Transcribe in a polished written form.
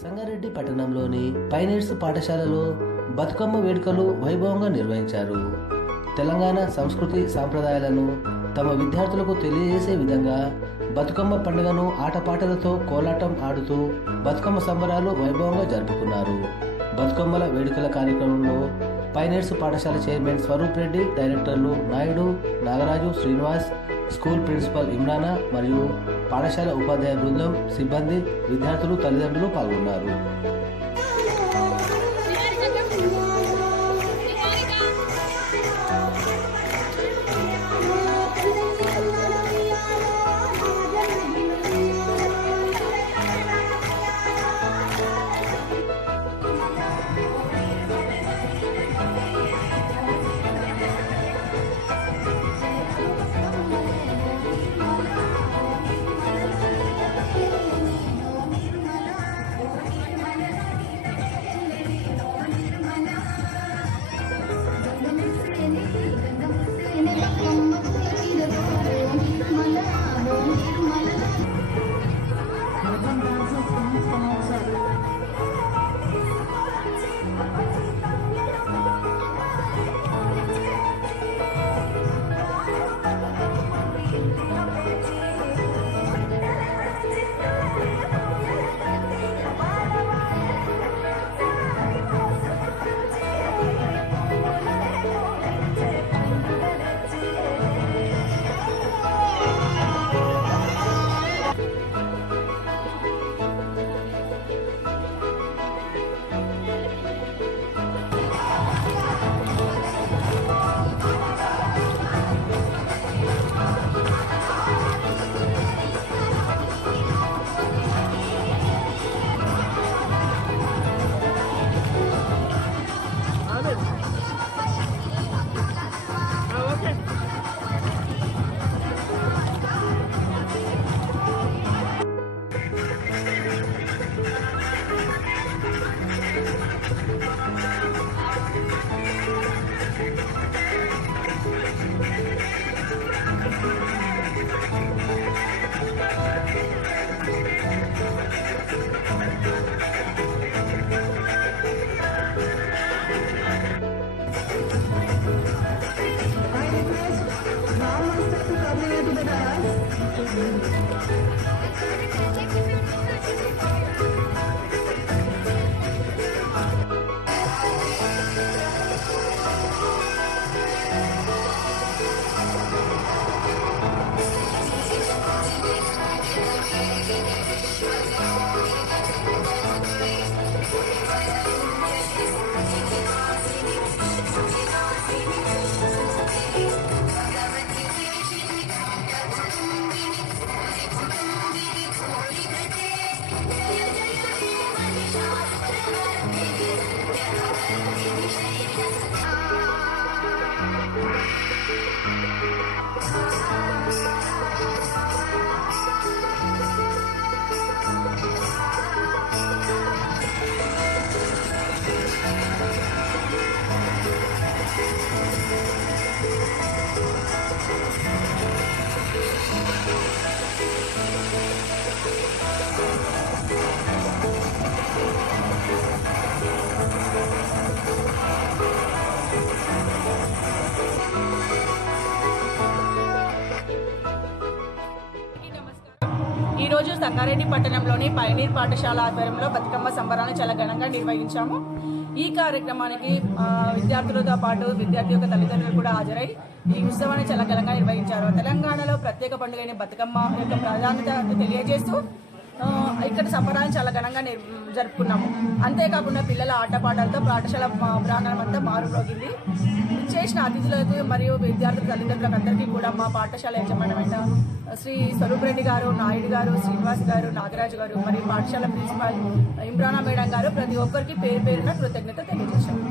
సంగారెడ్డి పట్టణంలోని పైనీర్స్ పాఠశాలలో బతుకమ్మ వేడుకలు వైభవంగా నిర్వహించారు. తెలంగాణ సంస్కృతి సాంప్రదాయాలను తమ విద్యార్థులకు తెలియజేసే విధంగా బతుకమ్మ పండుగను ఆటపాటలతో కోలాటం ఆడుతూ బతుకమ్మ సంబరాలు వైభవంగా జరుపుకున్నారు. బతుకమ్మల వేడుకల కార్యక్రమంలో పైనీర్స్ పాఠశాల చైర్మన్ స్వరూప్ రెడ్డి, డైరెక్టర్లు నాయుడు, నాగరాజు, శ్రీనివాస్, స్కూల్ ప్రిన్సిపల్ ఇమ్రానా మరియు పాఠశాల ఉపాధ్యాయ బృందం, సిబ్బంది, విద్యార్థులు, తల్లిదండ్రులు పాల్గొన్నారు. ఈరోజు సంగారెడ్డి పట్టణంలోని పైనీర్ పాఠశాల ఆధ్వర్యంలో బతుకమ్మ సంబరాలను చాలా ఘనంగా నిర్వహించాము. ఈ కార్యక్రమానికి విద్యార్థులతో పాటు విద్యార్థి యొక్క తల్లిదండ్రులు కూడా హాజరై ఈ ఉత్సవాన్ని చాలా ఘనంగా నిర్వహించారు. తెలంగాణలో ప్రత్యేక పండుగైన బతుకమ్మ యొక్క ప్రాధాన్యత తెలియజేస్తూ ఇక్కడ సంబరాలను చాలా ఘనంగా జరుపుకున్నాము. అంతేకాకుండా పిల్లల ఆటపాటలతో పాఠశాల ప్రాంగణం అంతా మారుమోగింది. చేసిన అతిథులకు మరియు విద్యార్థుల తల్లిదండ్రులకు అందరికీ కూడా మా పాఠశాల యజమానమైన శ్రీ స్వరూప్ రెడ్డి గారు, నాయుడు గారు, శ్రీనివాస్ గారు, నాగరాజు గారు మరియు పాఠశాల ప్రిన్సిపాల్ ఇమ్రానా మేడం గారు ప్రతి ఒక్కరికి పేరు పేరున కృతజ్ఞత తెలియజేశారు.